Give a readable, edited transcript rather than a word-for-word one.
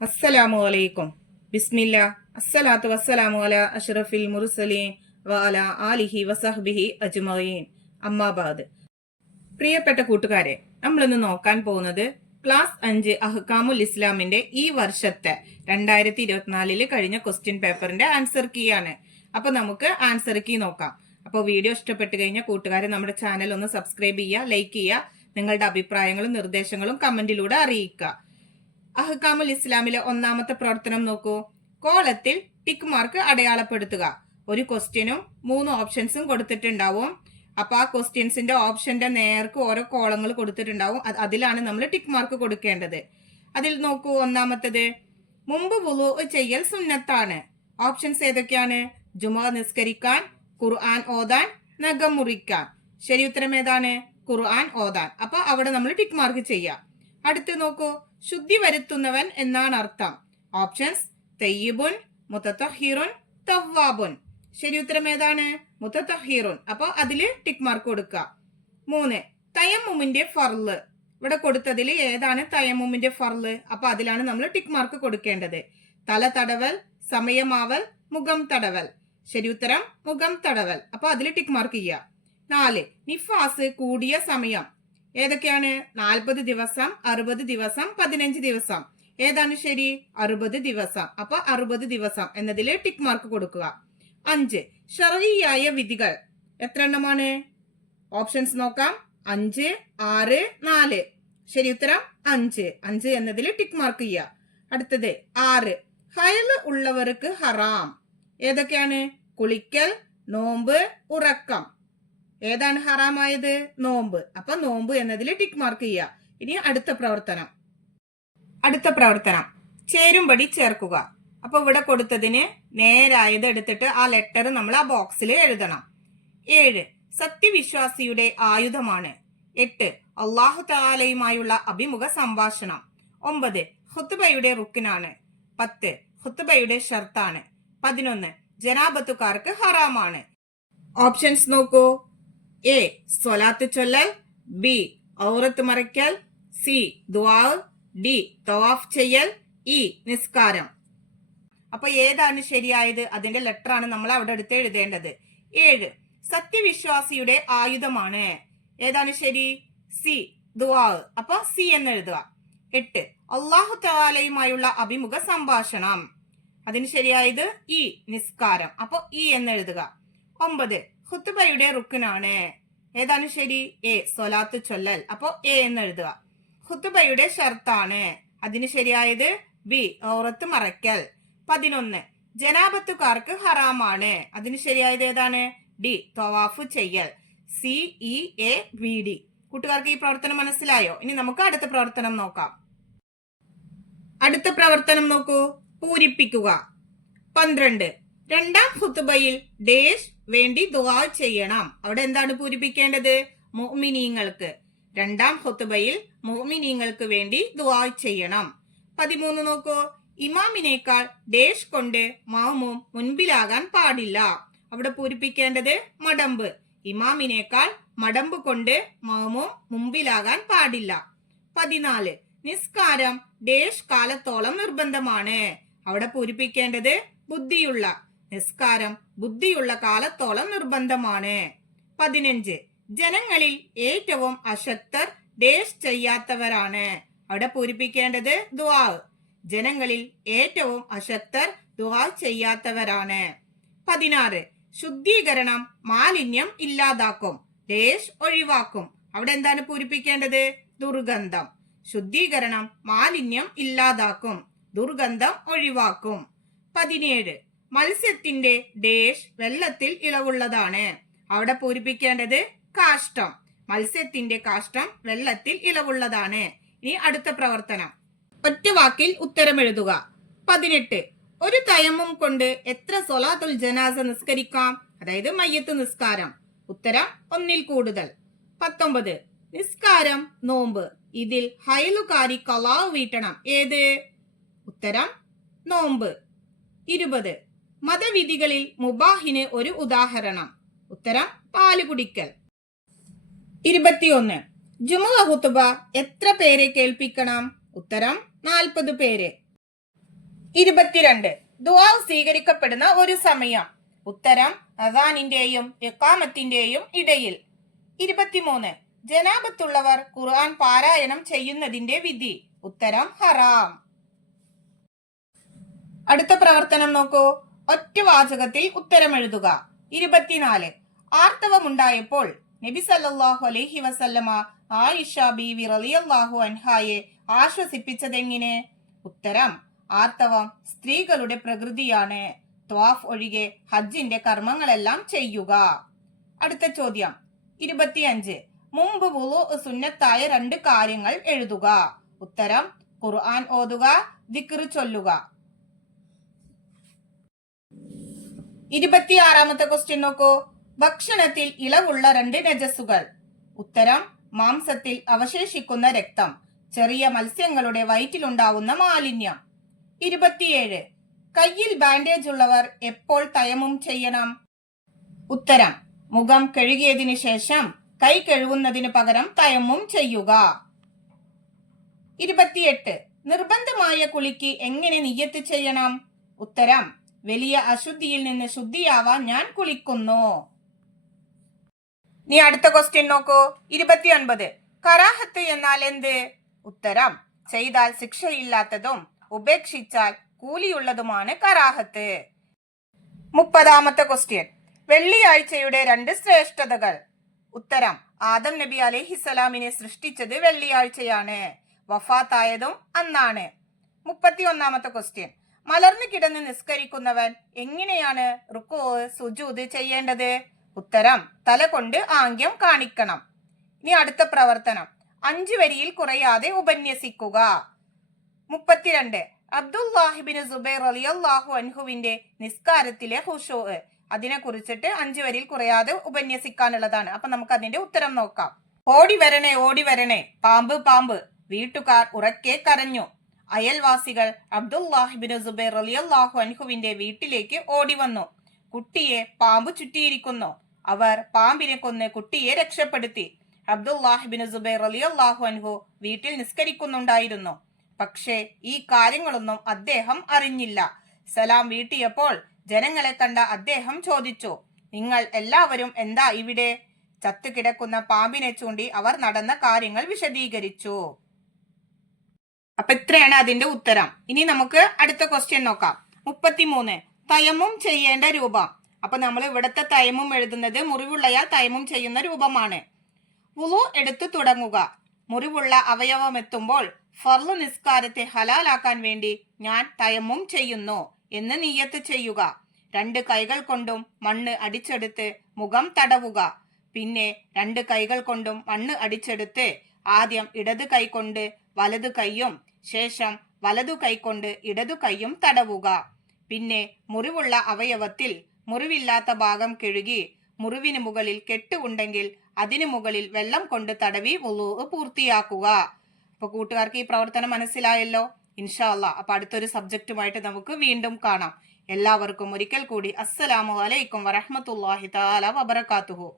അസ്സലാമു അലൈക്കും. ബിസ്മില്ലാ. അസ്സലാത്തു വസ്സലാമു അലാ അഷ്റഫിൽ മുർസലീൻ വ അലാ ആലിഹി വസഹ്ബിഹി അജ്മഈൻ. അമ്മാബാദ്. പ്രിയപ്പെട്ട കൂട്ടുകാരെ, നമ്മളിന്ന് നോക്കാൻ പോകുന്നത് ക്ലാസ് 5 അഹ്കാമുൽ ഇസ്ലാമിന്റെ ഈ വർഷത്തെ 2024 കഴിഞ്ഞ ക്വസ്റ്റ്യൻ പേപ്പറിന്റെ ആൻസർ കീ ആണ്. അപ്പൊ നമുക്ക് ആൻസർ കീ നോക്കാം. അപ്പോൾ വീഡിയോ ഇഷ്ടപ്പെട്ട് കഴിഞ്ഞാൽ കൂട്ടുകാരെ നമ്മുടെ ചാനൽ ഒന്ന് സബ്സ്ക്രൈബ് ചെയ്യുക, ലൈക്ക് ചെയ്യുക, നിങ്ങളുടെ അഭിപ്രായങ്ങളും നിർദ്ദേശങ്ങളും കമന്റിലൂടെ അറിയിക്കുക. അഹ്കാമുൽ ഇസ്ലാമിലെ ഒന്നാമത്തെ പ്രവർത്തനം നോക്കൂ. കോളത്തിൽ ടിക്ക് മാർക്ക് അടയാളപ്പെടുത്തുക. ഒരു ക്വസ്റ്റ്യനും 3 ഓപ്ഷൻസും കൊടുത്തിട്ടുണ്ടാവും. അപ്പൊ ആ ക്വസ്റ്റ്യൻസിന്റെ ഓപ്ഷന്റെ നേർക്ക് ഓരോ കോളങ്ങൾ കൊടുത്തിട്ടുണ്ടാവും. അതിലാണ് നമ്മൾ ടിക്ക് മാർക്ക് കൊടുക്കേണ്ടത്. അതിൽ നോക്കൂ, ഒന്നാമത്തത് മുമ്പ് വുളൂ ചെയ്യൽ സുന്നത്താണ്. ഓപ്ഷൻസ് ഏതൊക്കെയാണ്? ജുമുഅ നിസ്കരിക്കാൻ, ഖുർആൻ ഓതാൻ, നഖം മുറിക്കാൻ. ശരി ഉത്തരം ഏതാണ്? ഖുർആൻ ഓതാൻ. അപ്പൊ അവിടെ നമ്മൾ ടിക്ക് മാർക്ക് ചെയ്യാം. അടുത്ത് നോക്കൂ, ശുദ്ധി വരുത്തുന്നവൻ എന്നാണ് അർത്ഥം. ഓപ്ഷൻസ് തയ്യിബുൻ, മുതതഹിറുൻ, തവ്വാബുൻ. ശരി ഉത്തരം ഏതാണ്? മുതതഹിറുൻ. അപ്പൊ അതില് ടിക്ക് മാർക്ക് കൊടുക്കുക. 3 തയമ്മുമിന്റെ ഫർള്. ഇവിടെ കൊടുത്തതിൽ ഏതാണ് തയമ്മുമിന്റെ ഫർള്? അപ്പൊ അതിലാണ് നമ്മൾ ടിക്ക് മാർക്ക് കൊടുക്കേണ്ടത്. തല തടവൽ, സമയമാവൽ, മുഖം തടവൽ. ശരി ഉത്തരം മുഖം തടവൽ. അപ്പൊ അതിൽ ടിക്ക് മാർക്ക് ചെയ്യുക. 4 നിഫാസ് കൂടിയ സമയം ഏതൊക്കെയാണ്? 40 ദിവസം, 60 ദിവസം, 15 ദിവസം. ഏതാണ് ശരി? 60 ദിവസം. അപ്പൊ 60 ദിവസം എന്നതിൽ ടിക്ക് മാർക്ക് കൊടുക്കുക. 5 ശർഈയായ വിധികൾ എത്ര എണ്ണമാണ്? ഓപ്ഷൻസ് നോക്കാം. 5, 6, 4. ശരി ഉത്തരം 5 എന്നതിൽ ടിക്ക് മാർക്ക് ചെയ്യുക. അടുത്തത് 6 ഹൈള് ഉള്ളവർക്ക് ഹറാം. ഏതൊക്കെയാണ്? കുളിക്കൽ, നോമ്പ്, ഉറക്കം. ഏതാണ് ഹറാമായത്? നോമ്പ്. അപ്പൊ നോമ്പ് എന്നതിൽ ടിക്ക് മാർക്ക് ചെയ്യുക. ഇനി അടുത്ത പ്രവർത്തനം ചേരുംപടി ചേർക്കുക. അപ്പൊ ഇവിടെ കൊടുത്തതിന് നേരായത് എടുത്തിട്ട് ആ ലെറ്റർ നമ്മൾ ആ ബോക്സിൽ എഴുതണം. 7 സത്യവിശ്വാസിയുടെ ആയുധമാണ്. 8 അല്ലാഹു തആലയുമായുള്ള അഭിമുഖ സംഭാഷണം. 9 ഖുത്ബയുടെ റുക്നാണ്. 10 ഖുത്ബയുടെ ഷർത്താണ്. 11 ജനാബത്തുകാർക്ക് ഹറാമാണ്. ഓപ്ഷൻസ് നോക്കൂ. എ സ്വലാത്ത് ചൊല്ലൽ, ബി ഔറത്ത് മറയ്ക്കൽ, സി ദുആ, ഡി തവാഫ് ചെയ്യൽ, ഇ നിസ്കാരം. അപ്പൊ ഏതാണ് ശരിയായത്? അതിന്റെ ലെറ്റർ ആണ് നമ്മൾ അവിടെ എടുത്ത് എഴുതേണ്ടത്. 7 സത്യവിശ്വാസിയുടെ ആയുധമാണ്. ഏതാണ് ശരി? സി ദുആ. അപ്പൊ സി എന്ന് എഴുതുക. 8 അല്ലാഹു തആലയുമായുള്ള അഭിമുഖ സംഭാഷണം. അതിന് ശരിയായത് ഇ നിസ്കാരം. അപ്പൊ ഇ എന്ന് എഴുതുക. 9 ഖുത്ബയുടെ റുക്നാണ്. ഏതാണ് ശരി? എ സ്വലാത്ത് ചൊല്ലൽ. അപ്പൊ എ എന്ന് എഴുതുക. ഖുത്ബയുടെ ഷർത്താണ്. അതിന് ശരിയായത് ബി ഔറത്ത് മറയ്ക്കൽ. 11 ജനാബത്തുകാർക്ക് ഹറാമാണ്. അതിന് ശരിയായത് ഏതാണ്? ഡി തവാഫ് ചെയ്യൽ. C E A V D. കൂട്ടുകാർക്ക് ഈ പ്രവർത്തനം മനസ്സിലായോ? ഇനി നമുക്ക് അടുത്ത പ്രവർത്തനം നോക്കാം. അടുത്ത പ്രവർത്തനം നോക്കൂ, പൂരിപ്പിക്കുക. 12 രണ്ടാം ഖുത്ബയിൽ ഡേഷ് വേണ്ടി ദുആ ചെയ്യണം. അവിടെ എന്താണ് പൂരിപ്പിക്കേണ്ടത്? മുഅ്മിനീങ്ങൾക്ക്. രണ്ടാം ഖുത്ബയിൽ മുഅ്മിനീങ്ങൾക്ക് വേണ്ടി ദുആ ചെയ്യണം. 13 നോക്കൂ, ഇമാമിനേക്കാൾ ഡേഷ് കൊണ്ട് മാമും മുൻപിലാകാൻ പാടില്ല. അവിടെ പൂരിപ്പിക്കേണ്ടത് മടമ്പ്. ഇമാമിനേക്കാൾ മടമ്പ് കൊണ്ട് മാമും മുമ്പിലാകാൻ പാടില്ല. 14 നിസ്കാരം ഡേഷ് കാലത്തോളം നിർബന്ധമാണ്. അവിടെ പൂരിപ്പിക്കേണ്ടത് ബുദ്ധിയുള്ള. നിസ്കാരം ബുദ്ധിയുള്ള കാലത്തോളം നിർബന്ധമാണ്. 15 ജനങ്ങളിൽ ഏറ്റവും അശക്തർ ഡേഷ് ചെയ്യാത്തവരാണ്. അവിടെ പൂരിപ്പിക്കേണ്ടത് ദുആ. ജനങ്ങളിൽ ഏറ്റവും അശക്തർ ദുആ ചെയ്യാത്തവരാണ്. 16 ശുദ്ധീകരണം മാലിന്യം ഇല്ലാതാക്കും. ഡേഷ് ഒഴിവാക്കും. അവിടെ എന്താണ് പൂരിപ്പിക്കേണ്ടത്? ദുർഗന്ധം. ശുദ്ധീകരണം മാലിന്യം ഇല്ലാതാക്കും, ദുർഗന്ധം ഒഴിവാക്കും. 17 മത്സ്യത്തിന്റെ ഡേഷ് വെള്ളത്തിൽ ഇളവുള്ളതാണ്. അവിടെ പൂരിപ്പിക്കേണ്ടത് കാഷ്ടം. മത്സ്യത്തിന്റെ കാഷ്ടം വെള്ളത്തിൽ ഇളവുള്ളതാണ്. ഇനി അടുത്ത പ്രവർത്തനം, ഒറ്റ വാക്കിൽ ഉത്തരം എഴുതുക. 18 ഒരു തയമ്മും കൊണ്ട് എത്ര സ്വലാത്തുൽ ജനാസ നിസ്കരിക്കാം? അതായത് മയ്യത്ത് നിസ്കാരം. ഉത്തരം 1ൽ കൂടുതൽ. 19 നിസ്കാരം നോമ്പ്. ഇതിൽ ഹൈലുകാരി ഖളാ വീട്ടണം. ഏത്? ഉത്തരം നോമ്പ്. 20 മതവിധികളിൽ മുബാഹിന് ഒരു ഉദാഹരണം. ഉത്തരം പാല് കുടിക്കൽ. 21 ജുമുഅ ഖുത്ബ എത്ര പേരെ കേൾപ്പിക്കണം? ഉത്തരം 40 പേരെ. 22 ദുആ സ്വീകരിക്കപ്പെടുന്ന ഒരു സമയം. ഉത്തരം അദാനിന്റെയും ഇഖാമത്തിന്റെയും ഇടയിൽ. 23 ജനാബത്തുള്ളവർ ഖുർആൻ പാരായണം ചെയ്യുന്നതിന്റെ വിധി. ഉത്തരം ഹറാം. അടുത്ത പ്രവർത്തനം നോക്കൂ. ഒറ്റ വാചകത്തിൽ ഉത്തരം എഴുതുക. 24 ആർത്തവമുണ്ടായപ്പോൾ നബി സല്ലല്ലാഹു അലൈഹി വസല്ലമ ആയിഷ ബീവി റളിയല്ലാഹു അൻഹായെ ആശ്വസിപ്പിച്ചതെങ്ങനെ? ഉത്തരം ആർത്തവം സ്ത്രീകളുടെ പ്രകൃതിയാണ്. ത്വാഫ് ഒഴികെ ഹജ്ജിന്റെ കർമ്മങ്ങളെല്ലാം ചെയ്യുക. അടുത്ത ചോദ്യം 25 മുമ്പ് വുളു സുന്നത്തായ 2 കാര്യങ്ങൾ എഴുതുക. ഉത്തരം ഖുർആൻ ഓതുക, ദിക്ർ ചൊല്ലുക. 26ാമത്തെ ക്വസ്റ്റ്യൻ നോക്കൂ. ഭക്ഷണത്തിൽ ഇളവുള്ള 2 നജസുകൾ. ഉത്തരം മാംസത്തിൽ അവശേഷിക്കുന്ന രക്തം, ചെറിയ മത്സ്യങ്ങളുടെ വയറ്റിലുണ്ടാവുന്ന മാലിന്യം. 27 കയ്യിൽ ബാൻഡേജ് ഉള്ളവർ എപ്പോൾ തയമ്മും ചെയ്യണം? ഉത്തരം മുഖം കഴുകിയതിനു ശേഷം കൈ കഴുകുന്നതിന് പകരം തയമ്മും ചെയ്യുക. 28 നിർബന്ധമായ കുളിക്ക് എങ്ങനെ നിയ്യത്ത് ചെയ്യണം? ഉത്തരം വലിയ അശുദ്ധിയിൽ നിന്ന് ശുദ്ധിയാവാൻ ഞാൻ കുളിക്കുന്നു. നീ അടുത്ത ക്വസ്റ്റ്യൻ നോക്കൂ. 29 കറാഹത്ത് എന്നാൽ എന്ത്? ഉത്തരം ചെയ്താൽ ശിക്ഷയില്ലാത്തതും ഉപേക്ഷിച്ചാൽ കൂലിയുള്ളതുമാണ് കറാഹത്ത്. 30ാമത്തെ ക്വസ്റ്റ്യൻ വെള്ളിയാഴ്ചയുടെ 2 ശ്രേഷ്ഠതകൾ. ഉത്തരം ആദം നബി അലൈഹിസ്സലാമിനെ സൃഷ്ടിച്ചത് വെള്ളിയാഴ്ചയാണ്. വഫാത്തായതും അന്നാണ്. 31ാമത്തെ ക്വസ്റ്റ്യൻ മലർന്നു കിടന്ന് നിസ്കരിക്കുന്നവൻ എങ്ങനെയാണ് റുക്കൂ സുജൂദ് ചെയ്യേണ്ടത്? ഉത്തരം തല കൊണ്ട് ആംഗ്യം കാണിക്കണം. ഇനി അടുത്ത പ്രവർത്തനം 5 വരിയിൽ കുറയാതെ ഉപന്യസിക്കുക. 32 അബ്ദുല്ലാഹിബിൻ സുബൈർ റളിയല്ലാഹു അൻഹുവിന്റെ നിസ്കാരത്തിലെ ഖുശൂ അതിനെ കുറിച്ചിട്ട് 5 വരിയിൽ കുറയാതെ ഉപന്യസിക്കാനുള്ളതാണ്. അപ്പൊ നമുക്ക് അതിന്റെ ഉത്തരം നോക്കാം. ഓടി വരണേ ഓടി വരണേ പാമ്പ് പാമ്പ്, വീട്ടുകാർ ഉറക്കെ കരഞ്ഞു. അയൽവാസികൾ അബ്ദുല്ലാഹിബിൻ സുബൈർ റളിയല്ലാഹു അൻഹുവിന്റെ വീട്ടിലേക്ക് ഓടി വന്നു. കുട്ടിയെ പാമ്പ് ചുറ്റിയിരിക്കുന്നു. അവർ പാമ്പിനെ കൊന്ന് കുട്ടിയെ രക്ഷപ്പെടുത്തി. അബ്ദുല്ലാഹിബിൻ സുബൈർ റളിയല്ലാഹു അൻഹു വീട്ടിൽ നിസ്കരിക്കുന്നുണ്ടായിരുന്നു. പക്ഷേ ഈ കാര്യങ്ങളൊന്നും അദ്ദേഹം അറിഞ്ഞില്ല. സലാം വീട്ടിയപ്പോൾ ജനങ്ങളെ കണ്ട അദ്ദേഹം ചോദിച്ചു, നിങ്ങൾ എല്ലാവരും എന്താ ഇവിടെ? ചത്തുകിടക്കുന്ന പാമ്പിനെ ചൂണ്ടി അവർ നടന്ന കാര്യങ്ങൾ വിശദീകരിച്ചു. അപ്പൊ ഇത്രയാണ് അതിന്റെ ഉത്തരം. ഇനി നമുക്ക് അടുത്ത ക്വസ്റ്റ്യൻ നോക്കാം. 33 തയമ്മും ചെയ്യേണ്ട രൂപം. അപ്പൊ നമ്മൾ ഇവിടുത്തെ തയമ്മും എഴുതുന്നത് മുറിവുള്ളയാൾ തയമ്മും ചെയ്യുന്ന രൂപമാണ്. വുളു എടുത്തു തുടങ്ങുക. മുറിവുള്ള അവയവം എത്തുമ്പോൾ ഫർള് നിസ്കാരത്തെ ഹലാലാക്കാൻ വേണ്ടി ഞാൻ തയമ്മും ചെയ്യുന്നു എന്ന് നിയ്യത്ത് ചെയ്യുക. 2 കൈകൾ കൊണ്ടും മണ്ണ് അടിച്ചെടുത്ത് മുഖം തടവുക. പിന്നെ 2 കൈകൾ കൊണ്ടും മണ്ണ് അടിച്ചെടുത്ത് ആദ്യം ഇടത് കൈ കൊണ്ട് വലതു കൈയും ശേഷം വലതു കൈ കൊണ്ട് ഇടതു കൈയും തടവുക. പിന്നെ മുറിവുള്ള അവയവത്തിൽ മുറിവില്ലാത്ത ഭാഗം കഴുകി മുറിവിന് മുകളിൽ കെട്ട് ഉണ്ടെങ്കിൽ അതിനു മുകളിൽ വെള്ളം കൊണ്ട് തടവി വുളൂ പൂർത്തിയാക്കുക. അപ്പൊ കൂട്ടുകാർക്ക് ഈ പ്രവർത്തനം മനസ്സിലായല്ലോ. ഇൻഷാ അല്ലാഹ്. അപ്പൊ അടുത്തൊരു സബ്ജക്റ്റുമായിട്ട് നമുക്ക് വീണ്ടും കാണാം. എല്ലാവർക്കും ഒരിക്കൽ കൂടി അസ്സലാമു അലൈക്കും വറഹ്മത്തുള്ളാഹി തആല വബറകാതുഹു.